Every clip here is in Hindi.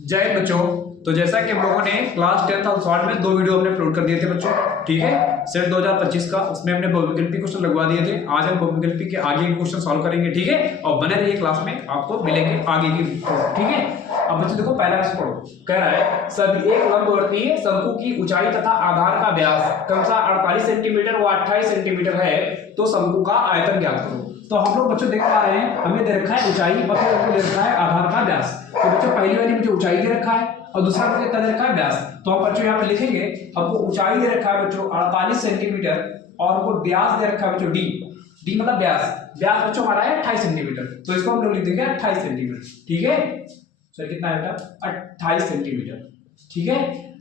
जय हिंद बच्चों। तो जैसा कि हम लोगों ने क्लास 10th और शॉर्ट में 2 वीडियो हमने अपलोड कर दिए थे बच्चों, ठीक है। सेट 2025 का उसमें हमने बहुविकल्पी क्वेश्चन लगवा दिए थे। आज हम बहुविकल्पी के आगे के क्वेश्चन सॉल्व करेंगे, ठीक है। और बने रहिए क्लास में, आपको मिलेंगे आगे की, ठीक है। अब बच्चों देखो पहला क्वेश्चन पढ़ो। कह रहा है सभी एक लंबवर्तीय शंकु की ऊंचाई तथा आधार का व्यास क्रमशः 48 सेंटीमीटर व 28 सेंटीमीटर है, तो शंकु का आयतन ज्ञात करो। तो हम लोग बच्चों देख पा रहे हैं, हमें दे रखा है ऊंचाई और फिर हमको दे रखा है आधार का व्यास। तो बच्चों पहली वाली मुझे ऊंचाई दे रखा है और दूसरा मुझे कितना दे रखा है, व्यास। तो हम बच्चों यहाँ पे लिखेंगे, हमको ऊंचाई दे रखा है बच्चों 48 सेंटीमीटर और हमको व्यास दे रखा है बच्चों डी। डी मतलब व्यास। व्यास बच्चों हमारा है 28 सेंटीमीटर, तो इसको हम लोग लिख देंगे 28 सेंटीमीटर, ठीक है। सर कितना है बेटा, 28 सेंटीमीटर, ठीक है।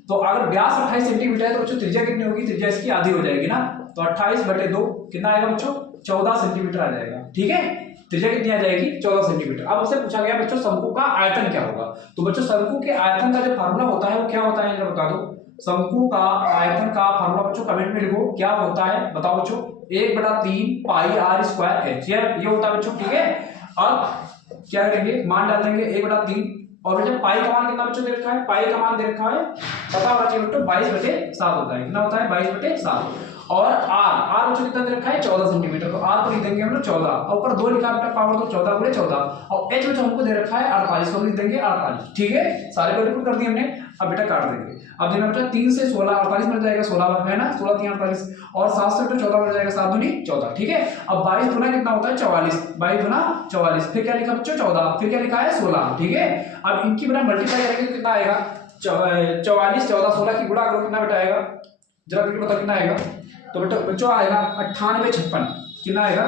तो अगर व्यास 28 सेंटीमीटर है तो बच्चों त्रिज्या कितनी होगी, त्रिज्या इसकी आधी हो जाएगी ना। तो 28/2 कितना आएगा बच्चों, 14 सेंटीमीटर आ जाएगा, ठीक है। त्रिज्या कितनी आ जाएगी, 14 सेंटीमीटर। अब उससे पूछा गया बच्चों शंकु का आयतन क्या होगा। तो बच्चों शंकु के आयतन का जो फार्मूला होता है वो क्या होता है, जरा बता दो। शंकु का आयतन का फार्मूला बच्चों कमेंट में लिखो, क्या होता है बताओ बच्चों। 1/3 पाई आर स्क्वायर एच, ये होता है बच्चों, ठीक है। अब क्या करेंगे, मान डाल देंगे 1/3 और बच्चों पाई का मान कितना बच्चों दे रखा है, पाई का मान दे रखा है पता होना चाहिए बच्चों 22/7 होता है। कितना होता है, 22/7। और आर बच्चों कितना दे रखा है, 14 सेंटीमीटर। तो आर को लिख देंगे हम लोग 14 और ऊपर 2 लिखा है पावर, तो 14 × 14। और एच बच्चों हमको दे रखा है 48, को लिख देंगे 48, ठीक है। सारे को रिपोर्ट कर दिए हमने। अब बेटा काट देंगे। अब देखना बेटा 3 से 16 48 मिल जाएगा, 16 है ना, 16 3 48 और 7 से बेटा 14 मिल जाएगा, 7 दूनी 14, ठीक है। अब 22 गुना कितना होता है, 44, 22 गुना 44। फिर क्या लिखा बच्चों 14, फिर क्या लिखा है 16, ठीक है। अब इनकी बेटा मल्टीप्लाई करेंगे कितना आएगा, 44 14 16 की गुणा करो कितना बेटा आएगा, जरा बेटा बताओ कितना आएगा। तो बेटा बच्चों आएगा 98 56, कितना आएगा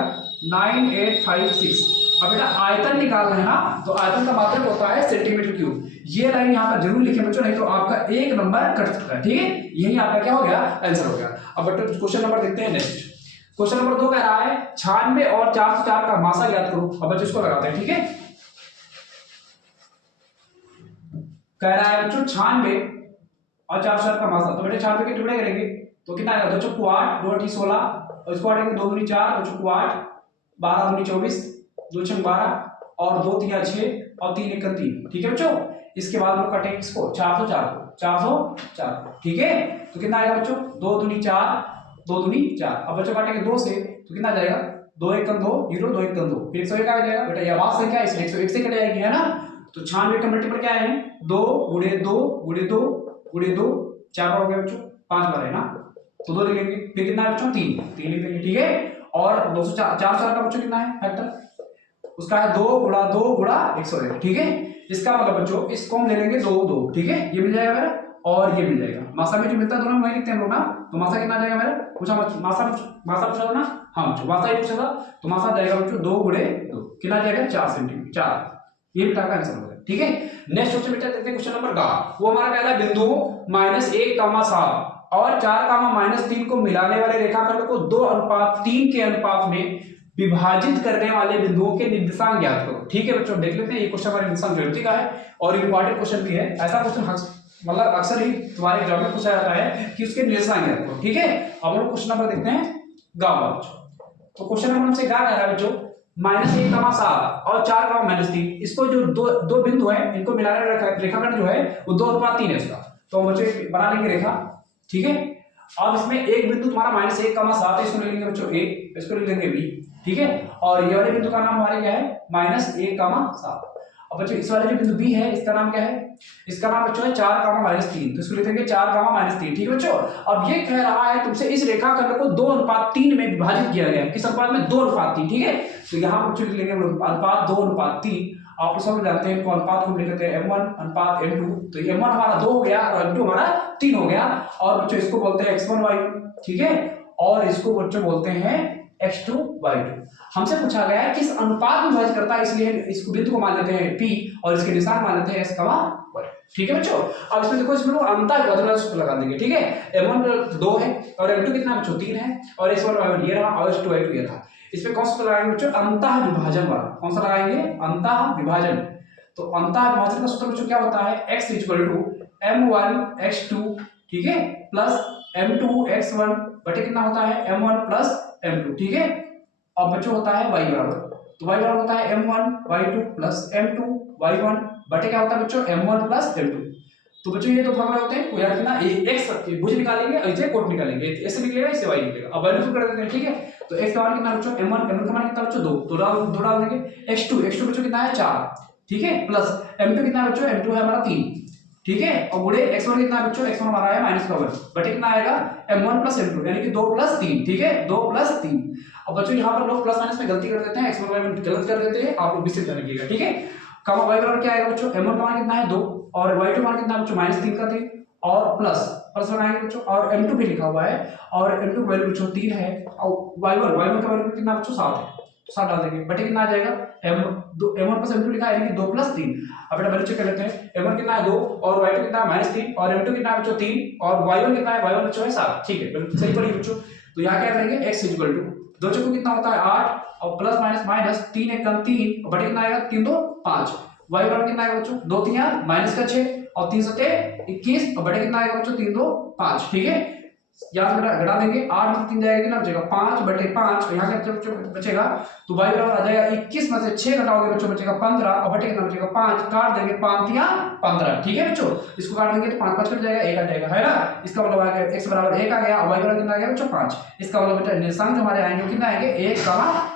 9856। अब बेटा आयतन निकालना है ना, तो आयतन का मात्रक होता है सेंटीमीटर क्यूब। ये लाइन यहाँ पर जरूर लिखे बच्चों, नहीं तो आपका एक नंबर कट सकता है, ठीक है। यही आपका क्या हो गया, आंसर हो गया। अब बेटा क्वेश्चन नंबर देखते हैं नेक्स्ट। क्वेश्चन नंबर 2 कह रहा है 96 और 404 का मासा ज्ञात करो। अब बच्चों इसको लगाते हैं, ठीक है। कह रहा है बच्चों 96 और 404 का मासा। तो बेटा 96 के टुकड़े करेंगे तो कितना आएगा, बच्चों क्वाड 2 × 16 और इसको काटेंगे 2 दूनी 4, बच्चों क्वाड 12 दूनी 24, 2 × 12 और 2 × 6 और 3 × 3, ठीक है बच्चों। इसके बाद हम लोग काटेंगे इसको 404 को, 404, ठीक है। तो कितना आएगा बच्चों, 2 दूनी 4, 2 दूनी 4। अब बच्चों काटेंगे 2 से तो कितना जाएगा, 2 × 1 2 0, 2 × 1 2, फिर 101 आ जाएगा बेटा। ये आवाज संख्या इसमें 101 से कट जाएगी, है ना। तो 96 का मल्टीपल क्या है, 2 × 2 × 2 × 2, 4 बार हो गया बच्चों, 5 बार है ना, तो 2 लिखेंगे। फिर कितना है बच्चों, 3 लिख देंगे, ठीक है। और 204 का बच्चों कितना है फैक्टर, उसका है 2 × 2 × 101, ठीक है। इसका मतलब बच्चों इसको हम ले लेंगे 2 2, ठीक है, ये मिल जाएगा मेरा और ये मिल जाएगा। मासा में जो मिलता है दोनों वही लिखते हैं हम लोग ना। तो मासा कितना आ जाएगा मेरा, पूछा मासा पूछा था ना, हाँ बच्चों मासा ही पूछा था। तो मासा जाएगा बच्चों 2 × 2, कितना जाएगा 4 सेंटीमीटर, 4। ये बेटा का आंसर हो गया, ठीक है। नेक्स्ट क्वेश्चन बेटा देखते हैं क्वेश्चन नंबर का। वो हमारा कह रहा है बिंदु -1, 7 और 4, -3 को मिलाने वाले रेखाखंड को 2:3 के अनुपात में विभाजित करने वाले बिंदुओं के निर्देशांक ज्ञात करो, ठीक है बच्चों। देख लेते हैं, ये क्वेश्चन हमारे निर्देशांक ज्योति का है और इंपॉर्टेंट क्वेश्चन भी है। ऐसा क्वेश्चन मतलब अक्सर ही तुम्हारे एग्जाम में पूछा जाता है कि उसके निर्देशांक ज्ञात करो, ठीक है। अब हम लोग क्वेश्चन नंबर देखते हैं गा बच्चों। तो क्वेश्चन नंबर हमसे गा कह रहा है बच्चों -1, 7 और 4, -3, इसको जो दो बिंदु है इनको मिलाने रेखाखंड जो है वो 2:3 है उसका। तो बच्चों बना लेंगे रेखा, ठीक है। अब इसमें एक बिंदु तुम्हारा -1, 7, इसको ले लेंगे बच्चों a, इसको ले लेंगे b, ठीक है। और ये वाले बिंदु का नाम हमारे क्या है, -1, 7। अब बच्चों इस वाले जो बिंदु b है इसका नाम क्या है, इसका नाम बच्चों है 4, -3, तो इसको लिखेंगे 4, -3, ठीक है बच्चों। अब ये कह रहा है तुमसे इस रेखाखंड को 2:3 में विभाजित किया गया, किस अनुपात में, 2:3, ठीक है। तो यहाँ बच्चों लिख लेंगे अनुपात 2:3। आप सब जानते हैं अनुपात को लिखते हैं m1 अनुपात m2। तो m1 हमारा 2 हो गया और m2 हमारा 3 हो गया। और बच्चों इसको बोलते हैं x1 y2, ठीक है। और इसको बच्चों बोलते हैं x2 y2। हमसे पूछा गया है किस अनुपात में विभाजित करता है, इसलिए इसको बिंदु को मान लेते हैं p और इसके निशान मान लेते हैं s, y, ठीक है बच्चों। अब इसमें देखो इसमें अंतर विभाजन लगा देंगे, ठीक है। m1 2 है और m2 कितना बच्चों 3 है और x1 y1 ये रहा और x2 y2 ये रहा। इसमें कौन सा लगाएंगे बच्चों, अंतः विभाजन वाला। कौन सा लगाएंगे, अंतः विभाजन। तो अंतः विभाजन का सूत्र बच्चों क्या होता है, x = m1 x2, ठीक है, प्लस m2 x1 बटे कितना होता है m1 प्लस m2, ठीक है। और बच्चों होता है y बराबर, तो y बराबर होता है m1 y2 plus m2 y1 बटे क्या होता है बच्चों m1 प्लस m2। तो बच्चों ये दो फॉर्मूला होते हैं, याद रखना, x भुज निकालेंगे, ऐसे कोट निकालेंगे, ऐसे निकलेगा ऐसे y निकलेगा। अब वैल्यू कर देते हैं, ठीक है। तो x का मान कितना बच्चों m1 का मान कितना बच्चों 2, तो दो डाल देंगे। x2 बच्चों कितना है 4, ठीक है, प्लस m2 कितना है बच्चों, m2 है हमारा 3, ठीक है, और गुणे x1 कितना है बच्चों, x1 हमारा है -1 बटे कितना आएगा m1 प्लस m2 यानी कि 2 प्लस 3, ठीक है, 2 प्लस 3। अब बच्चों यहाँ पर लोग प्लस माइनस में गलती कर देते हैं, x1 y1 गलत कर देते हैं, आप लोग विशेष ध्यान रखिएगा, ठीक है। कमा y बराबर क्या आएगा बच्चों, m1 का मान कितना है 2 और y2 मान कितना है बच्चों -3 का 3 और प्लस लगाएंगे बच्चों, और m2 भी लिखा हुआ है और m2 का वैल्यू बच्चों 3 है और y1 का वैल्यू कितना बच्चों 7 है, तो 7 डाल देंगे, बटे कितना आ जाएगा m1 प्लस m2 लिखा है यानी कि 2 प्लस 3। अब बेटा वैल्यू चेक कर लेते हैं, m1 कितना है 2 और y2 कितना है -3 और m2 कितना है बच्चों 3 और y1 कितना है, y1 बच्चों है 7, ठीक है, बिल्कुल सही पड़ी बच्चों। तो यहाँ क्या करेंगे x इक्वल टू 2 चौको कितना होता है 8 और प्लस माइनस माइनस 3 एक कम 3 और बटे कितना आएगा 3 2 5, y बराबर कितना आएगा बच्चों 2 3 माइनस का 6 और 3 7 21 और बटे कितना आएगा बच्चों 3 2 5, ठीक है। यहाँ से घटा देंगे, 8 में 3 जाएगा कितना बचेगा 5 बटे 5 और यहाँ क्या बचेगा, तो y बराबर आ जाएगा 21 में से 6 घटाओगे बच्चों बचेगा 15 और बटे कितना बचेगा 5, काट देंगे 5 या 15, ठीक है बच्चों। इसको काट देंगे तो 5 5 कट जाएगा, 1 आ जाएगा, है ना। इसका मतलब आ गया x बराबर 1 आ गया और y बराबर कितना आ गया बच्चों 5। इसका मतलब बेटा निशान जो हमारे आएंगे कितना आएंगे 1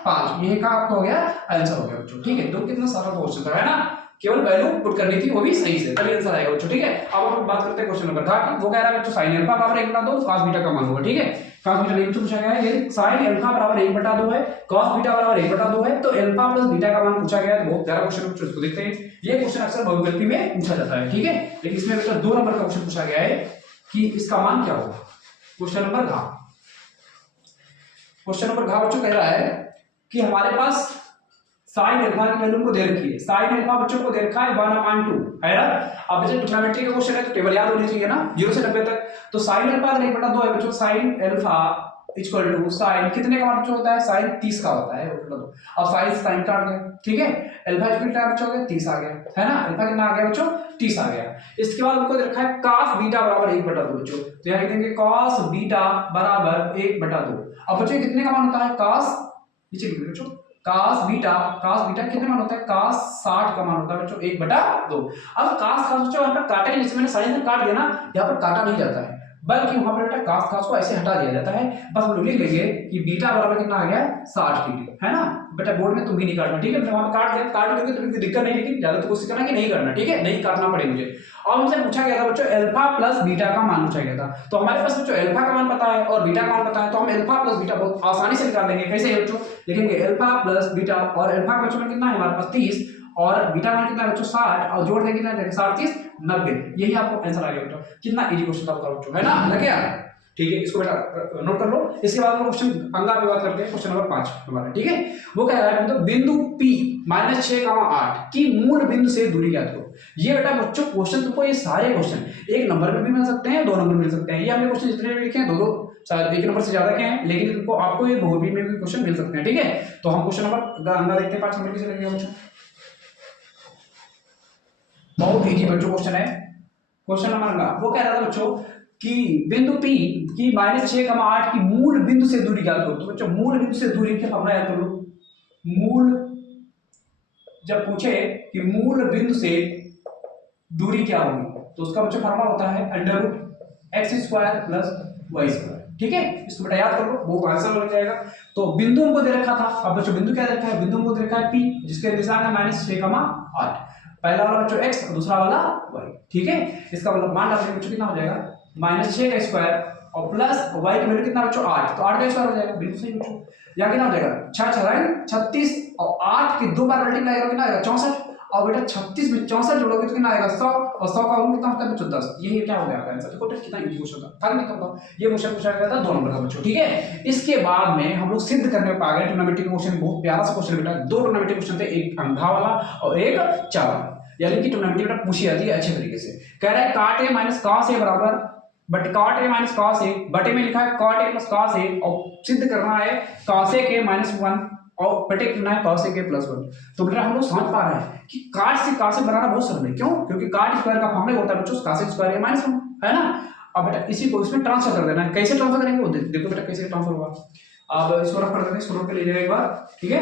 5, यही का आपका हो गया आंसर हो गया बच्चों, ठीक है। तो कितना सारा क्वेश्चन था, है ना, केवल वैल्यू पुट करनी थी वो भी सही से, तभी आंसर आएगा बच्चों, ठीक है। अब हम बात करते हैं क्वेश्चन नंबर का, वो कह रहा है बच्चों sin अल्फा बराबर 1/2 cos बीटा का मान होगा, ठीक है। cos बीटा नहीं पूछा गया है, ये sin अल्फा बराबर 1/2 है, cos बीटा बराबर 1/2 है, तो अल्फा प्लस बीटा का मान पूछा गया है। बहुत प्यारा क्वेश्चन बच्चों, इसको देखते हैं। ये क्वेश्चन अक्सर बहुविकल्पी में पूछा जाता है, ठीक है, लेकिन इसमें बेटा 2 नंबर का क्वेश्चन पूछा गया है कि इसका मान क्या होगा। क्वेश्चन नंबर घ बच्चों कह रहा है कि हमारे पास साइन अल्फा की वैल्यू को दे रखी है, साइन अल्फा बच्चों को दे रखा है 1/2, है ना। अब जैसे ट्रिग्नोमेट्री का क्वेश्चन है तो टेबल याद होनी चाहिए ना 0 से 90 तक। तो साइन अल्फा अगर 1/2 है बच्चों, sine alpha equal to sine कितने का मान बच्चों होता है, साइन 30 का होता है 1/2। अब साइन काट गया, ठीक है, अल्फा इक्वल टू बच्चों हो गया 30 आ गया, है ना, अल्फा कितना आ गया बच्चों 30 आ गया। इसके बाद हमको दे रखा है cos बीटा बराबर 1/2 बच्चों, तो यहां लिख देंगे cos बीटा बराबर 1/2। अब बच्चों कितने का मान होता है cos, नीचे लिख बच्चों cos बीटा कितने मान होता है cos 60 का मान होता है बच्चों 1/2। अब cos बच्चों यहाँ पर काटे, जैसे मैंने साइन में काट दिया ना, यहाँ पर काटा नहीं जाता है, बल्कि वहां पर बेटा cos को ऐसे हटा दिया जाता है। बस हम लोग लिख लेंगे कि बीटा बराबर कितना आ गया 60 डिग्री, है ना। बेटा बोर्ड में तुम भी नहीं काटना, ठीक है, मैं वहां पर काट दोगे तो कोई दिक्कत नहीं, लेकिन ज्यादा तो कोशिश करना कि नहीं करना, ठीक है, नहीं काटना पड़े मुझे। और हमसे पूछा गया था बच्चों अल्फा प्लस बीटा का मान पूछा गया था, तो हमारे पास बच्चों अल्फा का मान पता है और बीटा का मान पता है, तो हम अल्फा प्लस बीटा बहुत आसानी से निकाल लेंगे। कैसे बच्चों, लिखेंगे अल्फा प्लस बीटा और अल्फा का बच्चों कितना है हमारे पास 30 और बीटा मान कितना है बच्चों 60 और जोड़ देंगे कितना 60 30 90, यही आपको आंसर आ गया बच्चों। कितना इजी क्वेश्चन था बताओ बच्चों, है ना, लगे यार, ठीक है, इसको बेटा नोट कर लो। इसके बाद हम क्वेश्चन अंगा पे बात करते हैं, क्वेश्चन नंबर 5 हमारा, ठीक है। वो कह रहा है मतलब बिंदु P -6,8 की मूल बिंदु से दूरी ज्ञात करो। ये बेटा बच्चों क्वेश्चन तुमको ये सारे क्वेश्चन 1 नंबर पे भी मिल सकते हैं, 2 नंबर मिल सकते हैं। ये हमने क्वेश्चन जितने भी लिखे हैं दो शायद 1 नंबर से ज्यादा के हैं, लेकिन तुमको आपको ये बहुवी में भी क्वेश्चन मिल सकते हैं, ठीक है। तो हम क्वेश्चन नंबर अंगा देखते हैं 5 नंबर से लगेगा बच्चों, बहुत इजी बच्चों क्वेश्चन है। क्वेश्चन नंबर अंगा वो कह रहा था बच्चों कि बिंदु P की -6,8 की मूल बिंदु से दूरी ज्ञात करो। तो बच्चों मूल बिंदु से दूरी की फॉर्मूला याद कर लो। मूल जब पूछे कि मूल बिंदु से दूरी क्या होगी तो उसका बच्चों फॉर्मूला होता है √x² + y², ठीक है। इसको बेटा याद कर लो, बहुत आंसर लग जाएगा। तो बिंदु हमको दे रखा था, अब बच्चों बिंदु क्या दे रखा है, बिंदु हमको दे रखा है P जिसके निशान है -6,8, पहला वाला बच्चों x और दूसरा वाला y, ठीक है। इसका मतलब मान डालने बच्चों कितना हो जाएगा -6 का स्क्वायर और प्लस y की वैल्यू कितना बच्चों 8, तो 8 का स्क्वायर हो जाएगा, बिल्कुल सही बच्चों। यहाँ कितना हो जाएगा 6 6 36 और 8 की 2 बार मल्टीप्लाई करोगे कितना आएगा 64 और बेटा 36 में 64 जोड़ोगे तो कितना आएगा 100 और 100 का कितना होता है बच्चों 10। यही क्या हो गया आपका आंसर, देखो कितना इजी क्वेश्चन था नहीं था। ये क्वेश्चन पूछा गया था 2 नंबर का बच्चों, ठीक है। इसके बाद में हम लोग सिद्ध करने पा गए ट्रिग्नोमेट्री क्वेश्चन, बहुत प्यारा सा क्वेश्चन बेटा, 2 ट्रिग्नोमेट्री क्वेश्चन थे, एक अंधा वाला और एक चावल, यानी कि ट्रिग्नोमेट्री बेटा पूछी जाती है अच्छे तरीके से। कह रहा है cot a - cos a बराबर but cot a - cos a, बटे में लिखा है cot a + cos a और सिद्ध करना है cos a के -1 और बटे करना है cos a के +1। तो बेटा हम लोग समझ पा रहे हैं कि cot से cos a बनाना बहुत सरल है, क्यों, क्योंकि cot स्क्वायर का फॉर्मूला होता है बच्चों cos स्क्वायर - 1, है ना। अब बेटा इसी को इसमें ट्रांसफर कर देना है, कैसे ट्रांसफर करेंगे वो देखो बेटा कैसे ट्रांसफर होगा। अब इसको रख कर देते हैं, इसको रख के ले जाएगा एक बार, ठीक है।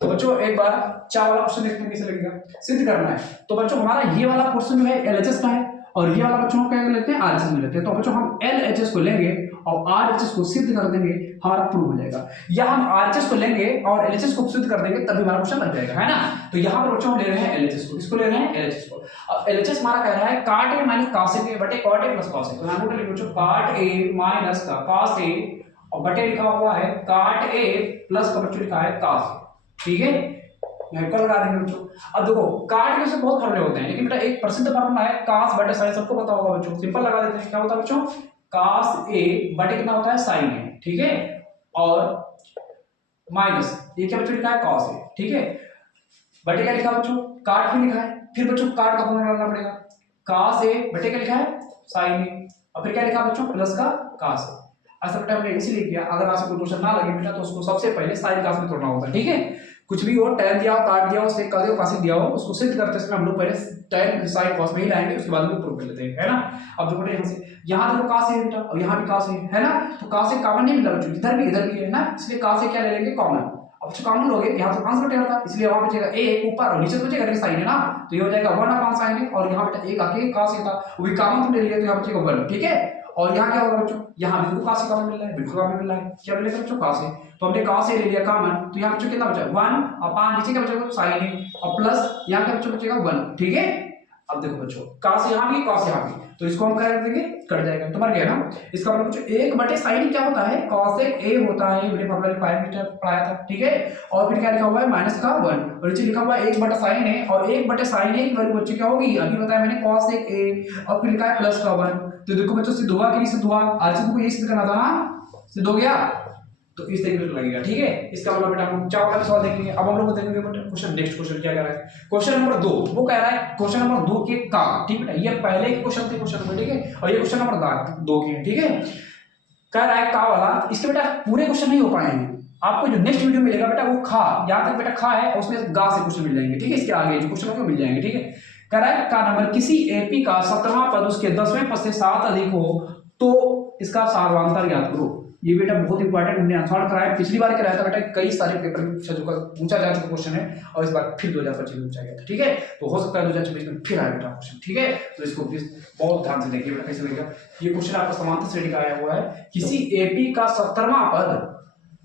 तो बच्चों एक बार चा वाला क्वेश्चन देखते हैं कैसे लगेगा, सिद्ध करना है। तो बच्चों हमारा ये वाला क्वेश्चन जो है एलएचएस का है और ये वाला बच्चों क्या लेते हैं आरएचएस में लेते हैं। तो बच्चों हम एलएचएस को लेंगे और आरएचएस को सिद्ध कर देंगे, हमारा प्रूव हो जाएगा। या हम आरएचएस को लेंगे और एलएचएस को सिद्ध कर देंगे तभी हमारा क्वेश्चन लग जाएगा, है ना। तो यहाँ पर बच्चों हम ले रहे हैं एलएचएस को, इसको ले रहे हैं एलएचएस को। अब एलएचएस हमारा कह रहा है काट ए माइनस कास ए बटे cot A plus cos A. तो यहाँ नोट लिखो बच्चों, काट ए माइनस का कास ए और बटे लिखा हुआ है काट ए प्लस का बच्चों लिखा है कास ए, ठीक है। यहाँ कल लगा देंगे बच्चों। अब देखो काट के से बहुत फॉर्मूले होते हैं, लेकिन बेटा एक प्रसिद्ध फॉर्मूला है कास बटे साइन, सबको पता होगा बच्चों। सिंपल लगा देते हैं, क्या होता है बच्चों, कास ए बटे कितना होता है साइन ए, ठीक है, और माइनस ये क्या बच्चों लिखा है कॉस ए, ठीक है, बटे क्या लिखा बच्चों काट भी लिखा है। फिर बच्चों काट का फॉर्मूला लगाना पड़ेगा, कास ए बटे क्या लिखा है साइन ए, और फिर क्या लिखा बच्चों प्लस का कास ए। ऐसा बेटा हमने इसीलिए किया, अगर आपसे कोई क्वेश्चन ना लगे बेटा तो उसको सबसे पहले साइन कास में तोड़ना होता है, ठीक है। कुछ भी हो, tan दिया हो, काट दिया हो, सेक कर दिया हो, कासिक दिया हो, उसको सिद्ध करते समय हम लोग पहले tan साइन कॉस में ही लाएंगे, उसके बाद में प्रूव कर लेते हैं, है ना। अब देखो यहाँ से यहाँ देखो कास है बेटा और यहाँ भी कास है ना। तो कास से कॉमन नहीं मिला बच्चों, इधर भी है ना, इसलिए कास से क्या ले लेंगे कॉमन। अब जो कॉमन लोगे यहाँ तो आंसर बटेगा था, इसलिए वहां बचेगा a ऊपर और नीचे बचेगा लेकिन साइन है ना, तो ये हो जाएगा 1/sin है। और यहाँ बेटा एक आके कास था, वो भी कॉमन तो ले लिया तो यहाँ बचेगा 1, ठीक है। और यहाँ क्या होगा बच्चों, यहाँ बिल्कुल कास कॉमन मिल रहा है, बिल्कुल कॉमन मिल रहा है, क्या मिलेगा बच्चों कास है। तो हमने कास से ले लिया कॉमन, तो यहाँ बच्चों कितना बचा 1 और नीचे क्या बचेगा साइन है और प्लस यहाँ क्या बच्चों बचेगा 1, ठीक है। अब देखो बच्चों कास यहाँ भी कास यहाँ भी, तो इसको हम क्या कर देंगे कट जाएगा, तो मर गया ना। इसका मतलब बच्चों 1/sin क्या होता है cosec a होता है, मैंने फॉर्मूला पढ़ाया था, ठीक है। और फिर क्या लिखा हुआ है माइनस का 1 और नीचे लिखा हुआ है 1/sin है, और 1/sin की वैल्यू बच्चों क्या होगी अभी बताया मैंने cosec a और फिर लिखा है प्लस का 1। तो देखो बच्चों सिद्ध हुआ कि नहीं सिद्ध हुआ, आरसी को ये सिद्ध करना था ना, सिद्ध हो गया। तो इस तरीके से लगेगा, ठीक है। इसका मतलब बेटा हम चार का सवाल देखेंगे। अब हम लोग देखेंगे बेटा क्वेश्चन, नेक्स्ट क्वेश्चन क्या कह रहा है, क्वेश्चन नंबर 2 वो कह रहा है क्वेश्चन नंबर 2 के का, ठीक है। ये पहले के क्वेश्चन थे क्वेश्चन नंबर, ठीक है, और ये क्वेश्चन नंबर 2 के, ठीक है। कह रहा है का वाला, इसके बेटा पूरे क्वेश्चन नहीं हो पाए हैं, आपको जो नेक्स्ट वीडियो मिलेगा बेटा वो खा, यहाँ तक बेटा खा है और उसमें गा से क्वेश्चन मिल जाएंगे, ठीक है। इसके आगे जो क्वेश्चन होंगे मिल जाएंगे, ठीक है। कह रहा है का नंबर किसी एपी का 17वां पद उसके 10वें पद से 7 अधिक हो तो इसका सार्वधातुक ज्ञात करो। ये बेटा बहुत इंपॉर्टेंट, हमने आंसर कराया, पिछली बार कराया था बेटा, कई सारे पेपर में पूछा जा चुका क्वेश्चन है और इस बार फिर 2025 में पूछा गया था, ठीक है। तो हो सकता है 2026 में फिर आए बेटा क्वेश्चन, ठीक है। तो इसको बहुत ध्यान से देखिए बेटा कैसे लगेगा। ये क्वेश्चन आपका समांतर श्रेणी का आया हुआ है, किसी एपी का 17वां पद,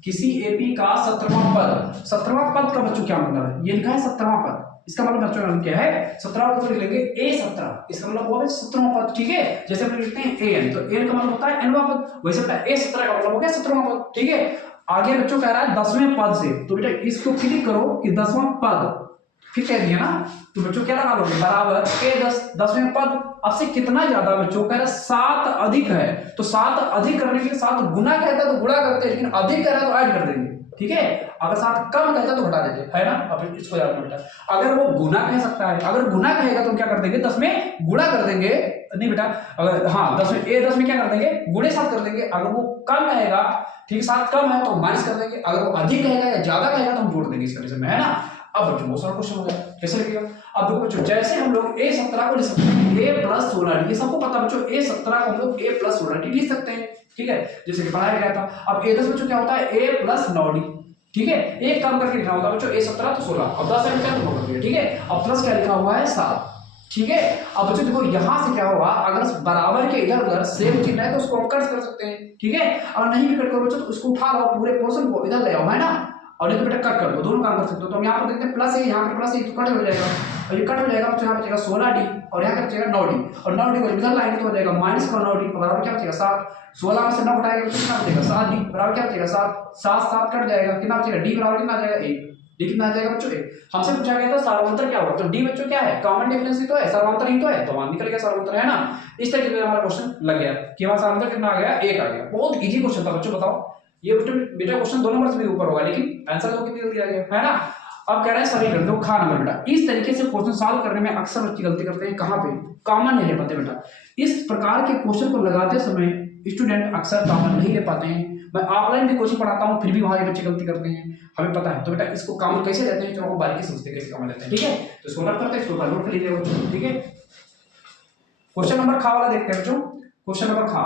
किसी एपी का 17वां पद, 17वां पद का बच्चों क्या मतलब है, ये लिखा है 17वां पद, इसका मतलब बच्चों क्या है 17 पद लिख लेंगे A17, इसका मतलब हुआ 17वां पद, ठीक है। जैसे हम लिखते हैं an, तो an का मतलब होता है nवां पद, वैसे बेटा A17 का मतलब हो गया 17वां पद, ठीक है। आगे बच्चों कह रहा है 10वें पद से, तो बेटा इसको क्लिक करो कि 10वां पद, फिर कह दिया ना, तो बच्चों क्या लगा लोगे बराबर A10, 10वें पद। अब से कितना ज्यादा बच्चों कह रहा है 7 अधिक है, तो 7 अधिक करने के लिए 7 गुना कहता है तो गुणा करते हैं, लेकिन अधिक कह रहा है तो ऐड कर देंगे, ठीक है। अगर 7 कम कहता है तो घटा देते, है ना। अब इसको याद रखना बेटा, अगर वो गुना कह सकता है, अगर गुना कहेगा तो क्या कर देंगे 10 में गुणा कर देंगे, नहीं बेटा अगर हाँ 10 में A10 में क्या कर देंगे गुणे 7 कर देंगे। अगर वो कम कहेगा, ठीक है 7 कम है तो माइनस कर देंगे, अगर वो अधिक कहेगा या ज्यादा कहेगा तो हम जोड़ देंगे इस कंडीशन में, है ना। अब बच्चों बहुत सारा क्वेश्चन हो गया, कैसे लगेगा। अब देखो बच्चों जैसे हम लोग A17 को लिख सकते हैं A+16, ये सबको पता बच्चों A17 को हम लोग A+16 लिख सकते हैं, ठीक है, जैसे कि पढ़ाया गया था। अब A10 बच्चों क्या होता है A+9, ठीक है, एक कम करके लिखना होगा बच्चों A17 तो 16 और 10 है तो 9 कर दिया, ठीक है। अब प्लस क्या लिखा हुआ है 7, ठीक है। अब बच्चों देखो यहां से क्या होगा, अगर बराबर के इधर उधर सेम चिन्ह है तो उसको हम कट कर सकते हैं, ठीक है। और नहीं भी कट करो बच्चों तो उसको उठा लो, पूरे पोर्शन को इधर ले आओ, है ना, और नहीं तो बेटा कट कर दो, दोनों काम कर सकते हो। तो हम यहाँ पर देखते हैं प्लस है, यहाँ पर प्लस है तो कट हो जाएगा, और ये कट हो जाएगा तो यहाँ बचेगा 16D और यहाँ बचेगा 9D, और 9D को इधर लाएंगे तो हो जाएगा माइनस का 9D बराबर क्या बचेगा 7। 16 में से 9 घटाएंगे तो कितना बचेगा 7D बराबर क्या बचेगा 7, 7 7 कट जाएगा, कितना बचेगा D बराबर कितना आ जाएगा 1, D कितना आ जाएगा बच्चों 1। हमसे पूछा गया था सार्वधातुक क्या होगा, तो D बच्चों क्या है कॉमन डिफरेंस ही तो है, सार्वधातुक ही तो है, तो मान निकल गया सार्वधातुक, है ना। इस तरीके से हमारा क्वेश्चन लग गया कि हमारा सार्वधातुक कितना आ गया 1 आ गया। बहुत इजी क्वेश्चन था बच्चों, बताओ ये बेटा क्वेश्चन 2 नंबर से भी ऊपर होगा, लेकिन आंसर तो कितनी दिया गया, है ना। अब कह रहे हैं सभी गलतियों खा नंबर बेटा, इस तरीके से क्वेश्चन सॉल्व करने में अक्सर बच्चे गलती करते हैं, कहां पे कॉमन नहीं ले पाते बेटा। इस प्रकार के क्वेश्चन को लगाते समय स्टूडेंट अक्सर कॉमन नहीं ले पाते हैं। मैं ऑफलाइन भी कोचिंग पढ़ाता हूं, फिर भी वहां बच्चे गलती करते हैं, हमें पता है। तो बेटा इसको कॉमन कैसे लेते हैं, चलो हम बारीकी समझते हैं कैसे कॉमन लेते हैं, ठीक है। तो इसको नोट करते हैं, इसको नोट कर लीजिएगा, ठीक है। क्वेश्चन नंबर खा वाला देखते हैं बच्चों, क्वेश्चन नंबर खा।